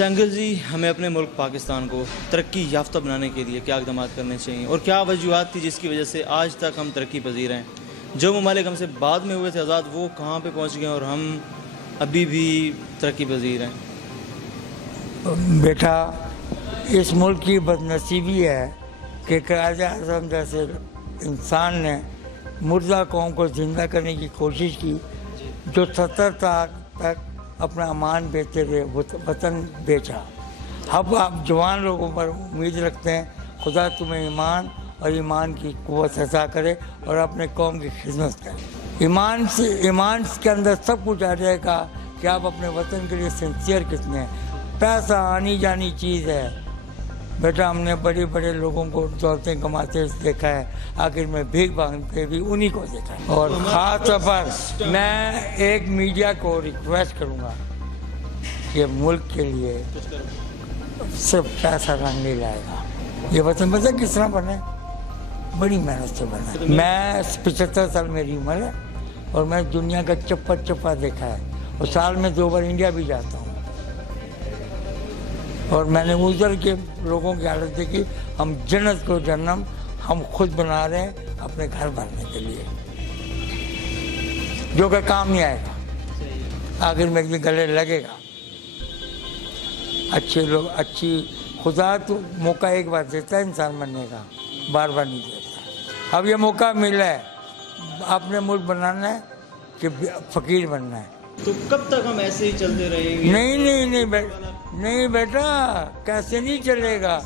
اچھا انکل جی، ہمیں اپنے ملک پاکستان کو ترقی یافتہ بنانے کے لیے کیا اقدامات کرنے چاہیے اور کیا وجوہات تھی جس کی وجہ سے آج تک ہم ترقی پذیر ہیں؟ جو ممالک ہم سے بعد میں ہوئے تھے آزاد، وہ کہاں پہ پہنچ گئے اور ہم ابھی بھی ترقی پذیر ہیں؟ بیٹا، اس ملک کی بد نصیبی ہے کہ قائد اعظم جیسے انسان نے مردہ قوم کو زندہ کرنے کی کوشش کی، جو 70 تک اپنا امان بیچتے رہے، وطن بیچا۔ اب آپ جوان لوگوں پر امید رکھتے ہیں خدا تمہیں ایمان اور ایمان کی قوت عطا کرے اور اپنے قوم کی خدمت کرے۔ ایمان کے اندر سب کچھ آ جائے گا کہ آپ اپنے وطن کے لیے سنسیئر کتنے ہیں۔ پیسہ آنی جانی چیز ہے بیٹا، ہم نے بڑے بڑے لوگوں کو دولتیں کماتے دیکھا ہے، آخر میں بھیک مانگتے بھی انہی کو دیکھا ہے۔ اور خاص طور پر میں ایک میڈیا کو ریکویسٹ کروں گا کہ ملک کے لیے صرف پیسہ رنگ نہیں لائے گا، یہ وطن پتہ کس طرح بنے؟ بڑی محنت سے بنا۔ میں 75 سال میری عمر ہے اور میں دنیا کا چپا دیکھا ہے، اور سال میں 2 بار انڈیا بھی جاتا ہوں، اور میں نے ادھر کے لوگوں کی حالت دیکھی۔ ہم جنت کو جہنم ہم خود بنا رہے ہیں اپنے گھر بنانے کے لیے، جو کہ کام نہیں آئے گا، آخر میں ایک دن گلے لگے گا۔ اچھے لوگ خدا تو موقع ایک بار دیتا ہے انسان بننے کا، بار بار نہیں دیتا۔ اب یہ موقع ملا ہے، اپنے ملک بنانا ہے کہ فقیر بننا ہے۔ تو کب تک ہم ایسے ہی چلتے رہیں گے؟ نہیں بیٹا، کیسے نہیں چلے گا؟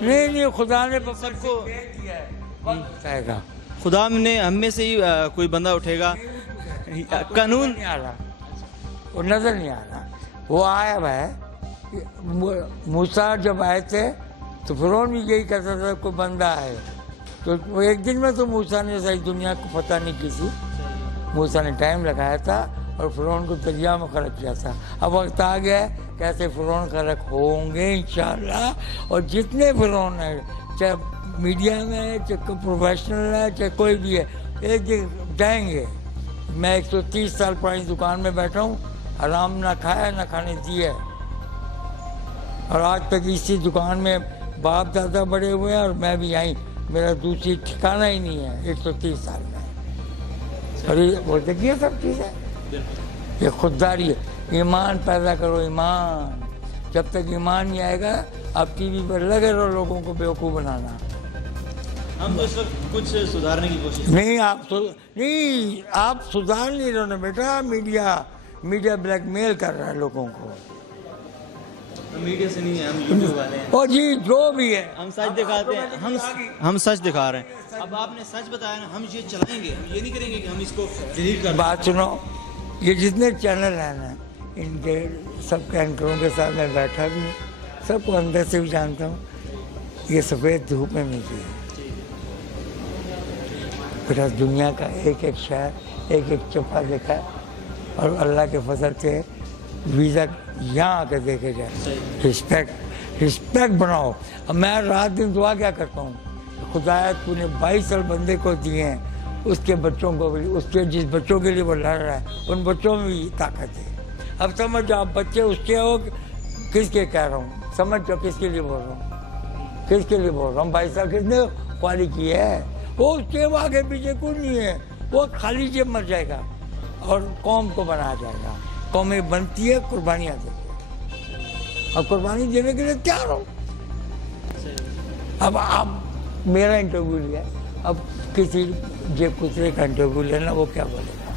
نہیں، خدا نے سب کو خدا نے ہم میں سے ہی کوئی بندہ اٹھے گا۔ قانون نہیں آ رہا، وہ نظر نہیں آ رہا۔ وہ آیا ہے، موسیٰ جب آئے تھے تو فرعون بھی یہی کہتا تھا کوئی بندہ ہے، تو وہ ایک دن میں تو موسیٰ نے ساری دنیا کو فتح نہیں کی تھی، موسیٰ نے ٹائم لگایا تھا اور فرعون کو دریا میں غرق کیا تھا۔ اب وقت آ گیا ہے کیسے فرعون غرق ہوں گے انشاءاللہ، اور جتنے فرعون ہیں، چاہے میڈیا میں ہے، چاہے پروفیشنل ہے، چاہے کوئی بھی ہے، ایک دن جائیں گے۔ میں 130 سال پرانی دکان میں بیٹھا ہوں، آرام نہ کھایا نہ کھانے دیا ہے، اور آج تک اسی دکان میں باپ دادا بڑے ہوئے ہیں اور میں بھی آئی، میرا دوسری ٹھکانہ ہی نہیں ہے 130 سال میں۔ اور وہ دیکھیے سب چیزیں، یہ خودداری ہے۔ ایمان پیدا کرو، ایمان۔ جب تک ایمان نہیں آئے گا آپ ٹی وی پر لگے رہو لوگوں کو بیوقوف بنانا۔ ہم تو اس وقت کچھ سدھارنے کی کوشش نہیں، آپ سدھار نہیں رہو نا بیٹا۔ میڈیا بلیک میل کر رہا ہے لوگوں کو۔ میڈیا سے نہیں ہے، ہم یوٹیوب والے ہیں، اور جی جو بھی ہے ہم سچ دکھاتے ہیں، ہم سچ دکھا رہے ہیں۔ اب آپ نے سچ بتایا نا، ہم یہ چلائیں گے، ہم یہ نہیں کریں گے کہ ہم اس کو ڈیلیٹ کر دیں۔ بات سنو، یہ جتنے چینل ہیں نا، ان کے سب کے اینکروں کے ساتھ میں بیٹھا بھی ہوں، سب کو اندر سے بھی جانتا ہوں، یہ سفید دھوپ میں ملتی ہے بیٹا۔ دنیا کا ایک ایک شہر، ایک ایک چپا دیکھا ہے، اور اللہ کے فضل سے ویزا یہاں آ کے دیکھے جائے۔ رسپیکٹ بناؤ۔ اب میں رات دن دعا کیا کرتا ہوں، خدایا تو نے 22 سال بندے کو دیے ہیں، اس کے بچوں کو بھی، اس کے جس بچوں کے لیے وہ لڑ رہا ہے ان بچوں میں بھی طاقت ہے۔ اب سمجھ جاؤ بچے اس کے ہو، کس کے کہہ رہا ہوں، سمجھ جاؤ کس کے لیے بول رہا ہوں، کس کے لیے بول رہا ہوں۔ 22 سال کس نے خوالی کی ہے؟ وہ اس کے آگے پیچھے کچھ نہیں ہے، وہ خالی جیب مر جائے گا اور قوم کو بنایا جائے گا۔ قومیں بنتی ہے قربانیاں دیتی ہے، اور قربانی دینے کے لیے تیار ہو۔ اب آپ میرا انٹرویو لیا، اب کسی جیب کترے کا انٹرویو لینا، وہ کیا بولے گا؟